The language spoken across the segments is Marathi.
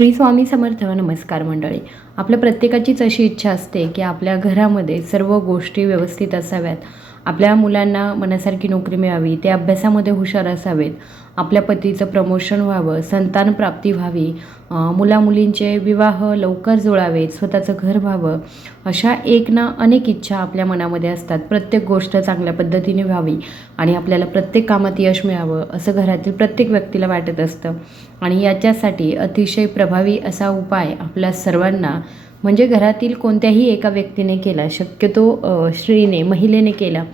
श्री स्वामी समर्थ नमस्कार मंडळी. आपल्या प्रत्येकाचीच अशी इच्छा असते की आपल्या घरामध्ये सर्व गोष्टी व्यवस्थित असाव्यात. आपल्या मुलांना मनासारखी नोकरी मिळावी ते अभ्यासामध्ये हुशार असावेत. आपल्या पतीचं प्रमोशन व्हावं संतान प्राप्ती व्हावी. मुलामुलींचे विवाह लवकर जुळावेत स्वतःचं घर व्हावं अशा एक ना अनेक इच्छा आपल्या मनामध्ये असतात. प्रत्येक गोष्ट चांगल्या पद्धतीने व्हावी आणि आपल्याला प्रत्येक कामात यश मिळावं असं घरातील प्रत्येक व्यक्तीला वाटत असतं. आणि याच्यासाठी अतिशय प्रभावी असा उपाय आपल्या सर्वांना म्हणजे घरातील कोणत्याही एका व्यक्तीने केला शक्यतो स्त्रीने महिलेने केला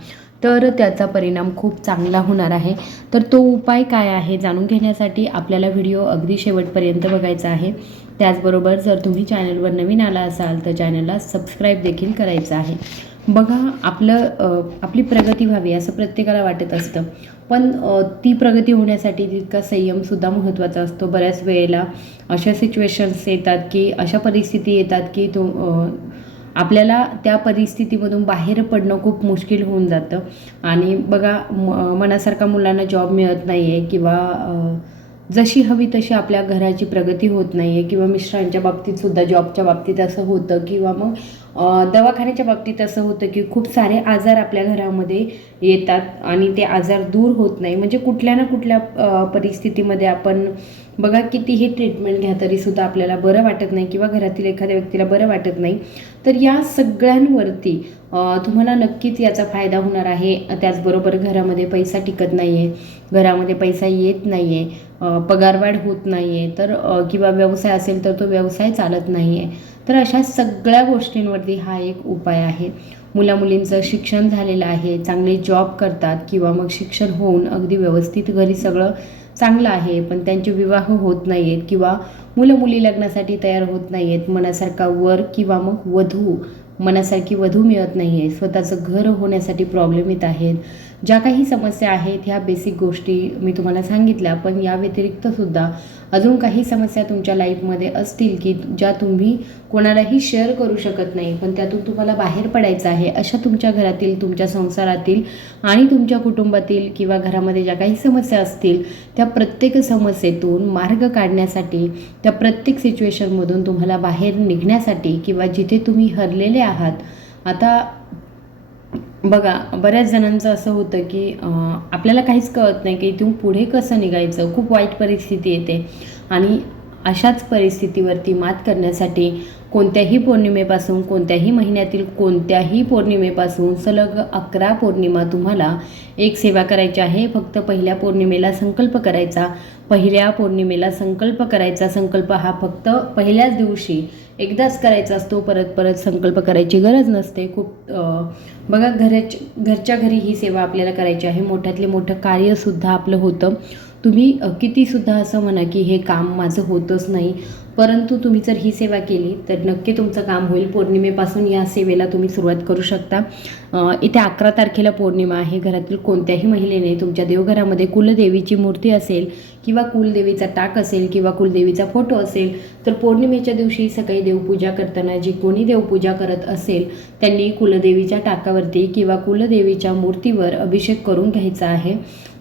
तर त्याचा परिणाम खूप चांगला होणार आहे. तर तो उपाय काय आहे जाणून घेण्यासाठी आपल्याला व्हिडिओ अगदी शेवटपर्यंत बघायचा आहे. त्याचबरोबर जर तुम्ही चॅनलवर नवीन आला असाल तर चॅनलला सबस्क्राईब देखील करायचं आहे. बघा आपलं आपली प्रगती व्हावी असं प्रत्येकाला वाटत असतं. पण ती प्रगती होण्यासाठी तितका संयमसुद्धा महत्त्वाचा असतो. बऱ्याच वेळेला अशा सिच्युएशन्स येतात की अशा परिस्थिती येतात की तो आपल्याला त्या परिस्थितीमधून बाहेर पडणं खूप मुश्किल होऊन जातं. आणि बघा म मनासारखा मुलांना जॉब मिळत नाही आहे किंवा जशी हवी तशी आपल्या घराची प्रगती होत नाही आहे किंवा मिस्टरांच्या बाबतीतसुद्धा जॉबच्या बाबतीत असं होतं किंवा मग दवाखान्याच्या बाबतीत असं होतं की खूप सारे आजार आपल्या घरामध्ये येतात आणि ते आजार दूर होत नाही. म्हणजे कुठल्या ना कुठल्या परिस्थितीमध्ये आपण बघा कितीही ट्रीटमेंट घ्या तरीसुद्धा आपल्याला बरं वाटत नाही किंवा घरातील एखाद्या व्यक्तीला बरं वाटत नाही. तर या सगळ्यांवरती तुम्हाला नक्कीच याचा फायदा होणार आहे. त्याचबरोबर घरामध्ये पैसा टिकत नाही आहे घरामध्ये पैसा येत नाही आहे पगारवाढ होत नाही आहे तर किंवा व्यवसाय असेल तर तो व्यवसाय चालत नाही आहे तर अशा सगळ्या गोष्टींवरती हा एक उपाय आहे. मुलामुलींचं शिक्षण झालेलं आहे चांगले जॉब करतात किंवा मग शिक्षण होऊन अगदी व्यवस्थित घरी सगळं चांगलं आहे पण त्यांचे विवाह होत नाही आहेत किंवा मुलं मुली लग्नासाठी तयार होत नाही आहेत मनासारखा वर किंवा मग वधू मनासारखी वधू मिळत नाही आहे स्वतःचं घर होण्यासाठी प्रॉब्लेम येत आहेत. ज्या काही समस्या आहेत ह्या बेसिक गोष्टी मी तुम्हाला सांगितल्या पण या व्यतिरिक्त सुद्धा अजून काही समस्या तुमच्या लाईफमध्ये असतील की ज्या तुम्ही कोणालाही शेअर करू शकत नाही पण त्यातून तुम्हाला बाहेर पडायचं आहे अशा तुमच्या घरातील तुमच्या संसारातील आणि तुमच्या कुटुंबातील किंवा घरामध्ये ज्या काही समस्या असतील त्या प्रत्येक समस्येतून मार्ग काढण्यासाठी त्या प्रत्येक सिच्युएशनमधून तुम्हाला बाहेर निघण्यासाठी किंवा जिथे तुम्ही हरलेले आहात आता बघा बऱ्याच जणांचं असं होतं की आपल्याला काहीच कळत नाही की इथून पुढे कसं निघायचं. खूप वाईट परिस्थिती येते. आणि अशाच परिस्थितीवरती मात करण्यासाठी कोणत्याही पौर्णिमेपासून कोणत्याही महिन्यातील कोणत्याही पौर्णिमेपासून सलग अकरा पौर्णिमा तुम्हाला एक सेवा करायची आहे. फक्त पहिल्या पौर्णिमेला संकल्प करायचा. पहिल्या पौर्णिमेला संकल्प करायचा. संकल्प हा फक्त पहिल्याच दिवशी एकदाच करायचा असतो. परत परत संकल्प करायची गरज नसते. खूप बघा घराच घरच्या घरी ही सेवा आपल्याला करायची आहे. मोठ्यातले मोठं कार्यसुद्धा आपलं होतं. तुम्ही कितीसुद्धा असं म्हणा की हे काम माझं होतच नाही परंतु तुम्ही जर ही सेवा केली तर नक्की तुमचं काम होईल. पौर्णिमेपासून या सेवेला तुम्ही सुरुवात करू शकता. इथे अकरा तारखेला पौर्णिमा आहे. घरातील कोणत्याही महिलेने तुमच्या देवघरामध्ये कुलदेवीची मूर्ती असेल किंवा कुलदेवीचा टाक असेल किंवा कुलदेवीचा फोटो असेल तर पौर्णिमेच्या दिवशी सकाळी देवपूजा करताना जी कोणी देवपूजा करत असेल त्यांनी कुलदेवीच्या टाकावरती किंवा कुलदेवीच्या मूर्तीवर अभिषेक करून घ्यायचा आहे.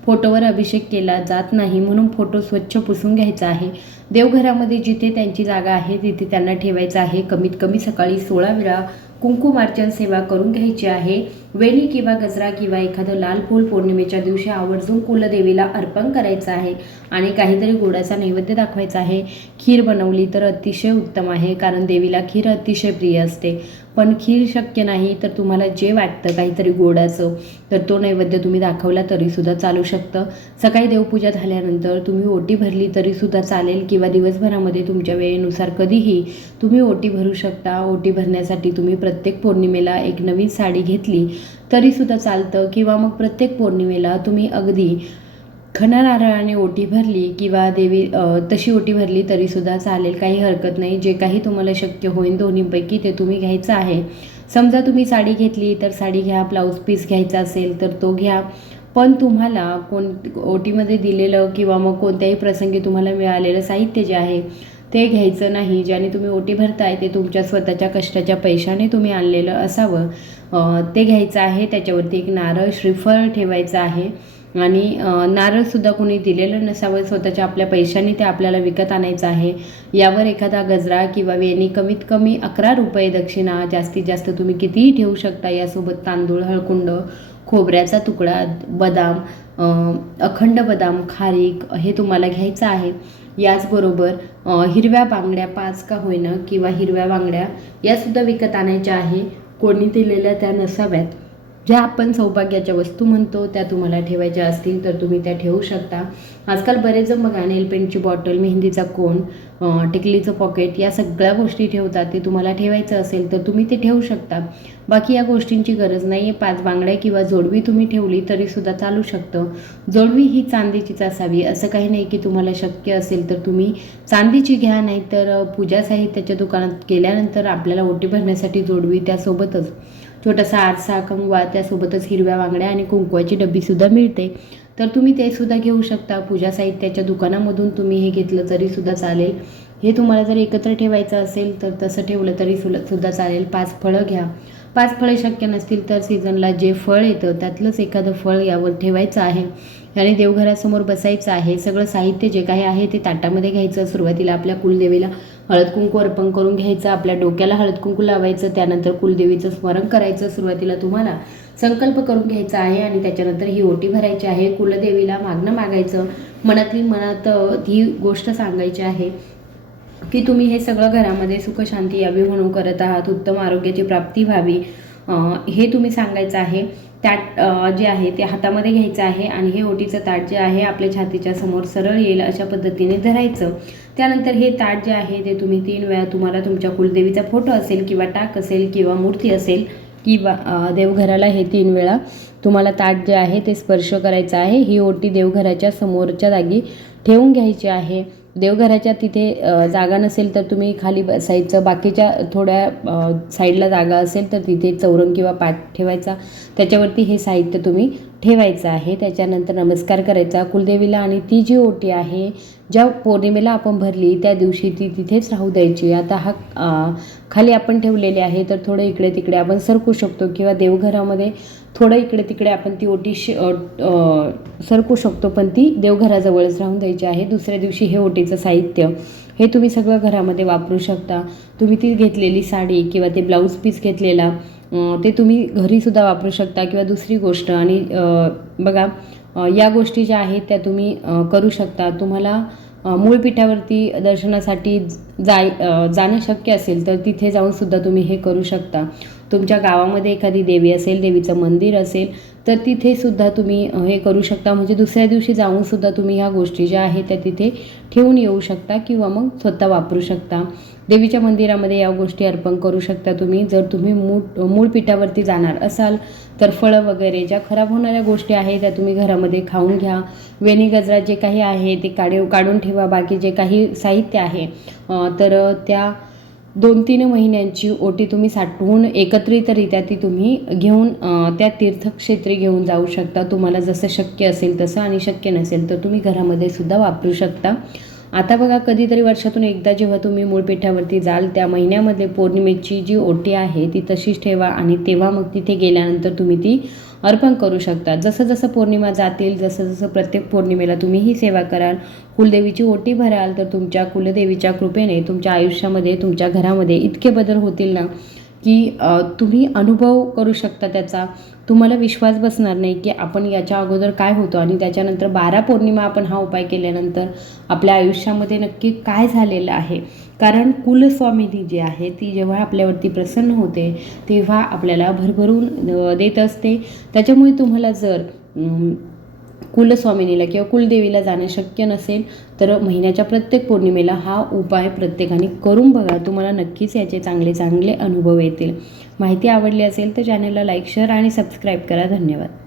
फोटोवर अभिषेक केला जात नाही म्हणून फोटो स्वच्छ पुसून घ्यायचा आहे. देवघरामध्ये जिथे त्यांची जागा आहे तिथे त्यांना ठेवायचं आहे. कमीत कमी सकाळी सोळा वेळा कुंकुमार्चन सेवा करून घ्यायची आहे. वेली किंवा गजरा किंवा एखादं लाल फूल पौर्णिमेच्या दिवशी आवर्जून कुलदेवीला अर्पण करायचं आहे आणि काहीतरी गोडाचा नैवेद्य दाखवायचा आहे. खीर बनवली तर अतिशय उत्तम आहे कारण देवीला खीर अतिशय प्रिय असते. पण खीर शक्य नाही तर तुम्हाला जे वाटतं काहीतरी गोडाचं तर तो नैवेद्य तुम्ही दाखवला तरीसुद्धा चालू शकतं. सकाळी देवपूजा झाल्यानंतर तुम्ही ओटी भरली तरीसुद्धा चालेल किंवा दिवसभरामध्ये तुमच्या वेळेनुसार कधीही तुम्ही ओटी भरू शकता. ओटी भरण्यासाठी तुम्ही प्रत्येक पौर्णिमेला एक नवीन साडी घेतली तरीसुद्धा चालतं किंवा मग प्रत्येक पौर्णिमेला तुम्ही अगदी खणा नारळाने ओटी भरली किंवा देवी तशी ओटी भरली तरीसुद्धा चालेल काही हरकत नाही. जे काही तुम्हाला शक्य होईल दोन्हीपैकी ते तुम्ही घ्यायचं आहे. समजा तुम्ही साडी घेतली तर साडी घ्या ब्लाऊज पीस घ्यायचा असेल तर तो घ्या. पण तुम्हाला कोण ओटीमध्ये दिलेलं किंवा मग कोणत्याही प्रसंगी तुम्हाला मिळालेलं साहित्य जे आहे ते घ्यायचं नाही. ज्याने तुम्ही ओटी भरताय ते तुमच्या स्वतःच्या कष्टाच्या पैशाने तुम्ही आणलेलं असावं. ते घ्यायचं आहे. त्याच्यावरती एक नारळ श्रीफळ ठेवायचं आहे. आणि नारळसुद्धा कोणी दिलेलं नसावं. स्वतःच्या आपल्या पैशाने ते आपल्याला विकत आणायचं आहे. यावर एखादा गजरा किंवा वेणी कमीत कमी अकरा रुपये दक्षिणा जास्तीत जास्त तुम्ही कितीही ठेवू शकता. यासोबत तांदूळ हळकुंड खोबऱ्याचा तुकडा बदाम अखंड बदाम खारीक हे तुम्हाला घ्यायचं आहे. याचबरोबर हिरव्या बांगड्या पाच का होईना किंवा हिरव्या बांगड्या यासुद्धा विकत आणायच्या आहे. कोणी दिलेल्या त्या नसाव्यात. ज्या आपण सौभाग्याच्या वस्तू म्हणतो त्या तुम्हाला ठेवायच्या असतील तर तुम्ही त्या ठेवू शकता. आजकाल बरेच जण बघा नेलपेंटची बॉटल मेहंदीचा कोन टिकलीचं पॉकेट या सगळ्या गोष्टी ठेवतात. ते तुम्हाला ठेवायचं असेल तर तुम्ही ते ठेवू शकता. बाकी या गोष्टींची गरज नाही आहे पाच बांगड्या किंवा जोडवी तुम्ही ठेवली तरीसुद्धा चालू शकतं. जोडवी ही चांदीचीच असावी. असं काही नाही की तुम्हाला शक्य असेल तर तुम्ही चांदीची घ्या नाही तर पूजा साहित्याच्या दुकानात गेल्यानंतर आपल्याला ओटी भरण्यासाठी जोडवी त्यासोबतच. छोटासा आरसा कंगवा त्यासोबतच हिरव्या बांगड्या आणि कुंकवाची डब्बीसुद्धा मिळते. तर तुम्ही ते सुद्धा घेऊ शकता. पूजा साहित्याच्या दुकानामधून तुम्ही हे घेतलं तरीसुद्धा चालेल. हे तुम्हाला जर एकत्र ठेवायचं असेल तर तसं ठेवलं तरी सुल सुद्धा चालेल. पाच फळं घ्या. पाच फळे शक्य नसतील तर सीझनला जे फळ येतं त्यातलंच एखादं फळ यावर ठेवायचं आहे. आणि देवघरासमोर बसायचं आहे. सगळं साहित्य जे काही आहे ते ताटामध्ये घ्यायचं. सुरुवातीला आपल्या कुलदेवीला हळद कुंकू अर्पण करून घ्यायचं. आपल्या डोक्याला हळद कुंकू लावायचं. त्यानंतर कुलदेवीचं स्मरण करायचं. सुरुवातीला तुम्हाला संकल्प करून घ्यायचा आहे आणि त्याच्यानंतर ही ओटी भरायची आहे. कुलदेवीला मागणं मागायचं. मनातली मनात ही गोष्ट सांगायची आहे. की तुम्ही हे सगळं घरामध्ये सुखशांती यावी म्हणून करत आहात उत्तम आरोग्याची प्राप्ती व्हावी हे तुम्ही सांगायचं आहे. ताट जे आहे ते हातामध्ये घ्यायचं आहे आणि हे ओटीचं ताट जे आहे आपल्या छातीच्या समोर सरळ येईल अशा पद्धतीने धरायचं. त्यानंतर हे ताट जे आहे ते तुम्ही तीन वेळा तुम्हाला तुमच्या कुलदेवीचा फोटो असेल किंवा टाक असेल किंवा मूर्ती असेल किंवा देवघराला हे तीन वेळा तुम्हाला ताट जे आहे ते स्पर्श करायचं आहे. ही ओटी देवघराच्या समोरच्या जागी ठेवून घ्यायची आहे. देवघराच्या तिथे जागा नसेल तर तुम्ही खाली बसायचं बाकीच्या थोड्या साईडला जागा असेल तर तिथे चौरंग किंवा पाट ठेवायचा. त्याच्यावरती हे साहित्य तुम्ही ठेवायचं आहे. त्याच्यानंतर नमस्कार करायचा. कुलदेवीला आणि ती जी ओटी आहे ज्या पौर्णिमेला आपण भरली त्या दिवशी ती तिथेच राहू द्यायची. आता हा खाली आपण ठेवलेले आहे तर थोडं इकडे तिकडे आपण सरकू शकतो किंवा देवघरामध्ये थोडं इकडे तिकडे आपण ती ओटी श सरकू शकतो पण ती देवघराजवळच राहून द्यायची आहे. दुसऱ्या दिवशी हे ओटीचं साहित्य हे तुम्ही सगळं घरामध्ये वापरू शकता. तुम्ही ती घेतलेली साडी किंवा ते ब्लाऊज पीस घेतलेला ते तुम्ही घरीसुद्धा वापरू शकता किंवा दुसरी गोष्ट आणि बघा या गोष्टी ज्या आहेत त्या तुम्ही करू शकता. तुम्हाला मूळ पीठावरती दर्शनासाठी जाय जाणं शक्य असेल तर तिथे जाऊन सुद्धा तुम्ही हे करू शकता. तुमच्या गावामध्ये एखादी देवी असेल देवीचं मंदिर असेल तर तिथे सुद्धा तुम्ही हे करू शकता. म्हणजे दुसऱ्या दिवशी जाऊन सुद्धा तुम्ही ह्या गोष्टी ज्या आहेत त्या तिथे ठेवून येऊ शकता किंवा मग स्वतः वापरू शकता. देवीच्या मंदिरामध्ये या गोष्टी अर्पण करू शकता तुम्ही. जर तुम्ही मूळ मूळ पीठावरती जाणार असाल तर फळं वगैरे ज्या खराब होणाऱ्या गोष्टी आहेत त्या तुम्ही घरामध्ये खाऊन घ्या. वेणी गजरा जे काही आहे ते काढे काढून ठेवा. बाकी जे काही साहित्य आहे तर त्या दोन तीन महिन्यांची ओटी तुम्ही साठवून एकत्रितरित्या ती तुम्ही घेऊन त्या तीर्थक्षेत्री घेऊन जाऊ शकता. तुम्हाला जसं शक्य असेल तसं आणि शक्य नसेल तर तुम्ही घरामध्ये सुद्धा वापरू शकता. आता बघा कधीतरी वर्षातून एकदा जेव्हा तुम्ही मूळ पेठावरती जाल त्या महिन्यामध्ये पौर्णिमेची जी ओटी आहे ती तशीच ठेवा आणि तेव्हा मग तिथे गेल्यानंतर तुम्ही ती अर्पण करू शकता जसं जसं पौर्णिमा जातील जसं जसं प्रत्येक पौर्णिमेला तुम्ही ही सेवा कराल कुलदेवीची ओटी भराल तर तुमच्या कुलदेवीच्या कृपेने तुमच्या आयुष्यामध्ये तुमच्या घरामध्ये इतके बदल होतील ना. की तुम्ही अनुभव करू शकता त्याचा. तुम्हाला विश्वास बसणार नाही की आपण याच्या अगोदर काय होतो आणि त्याच्यानंतर बारा पौर्णिमा आपण हा उपाय केल्यानंतर आपल्या आयुष्यामध्ये नक्की काय झालेलं आहे. कारण कुलस्वामिनी जी आहे ती जेव्हा आपल्यावरती प्रसन्न होते तेव्हा आपल्याला भरभरून देत असते. त्याच्यामुळे तुम्हाला जर कुलस्वामिनीला किंवा कुलदेवीला जाणं शक्य नसेल तर महिन्याच्या प्रत्येक पौर्णिमेला हा उपाय प्रत्येकाने करून बघा. तुम्हाला नक्कीच याचे चांगले चांगले अनुभव येतील. माहिती आवडली असेल तर चॅनलला लाईक शेअर आणि सबस्क्राईब करा. धन्यवाद.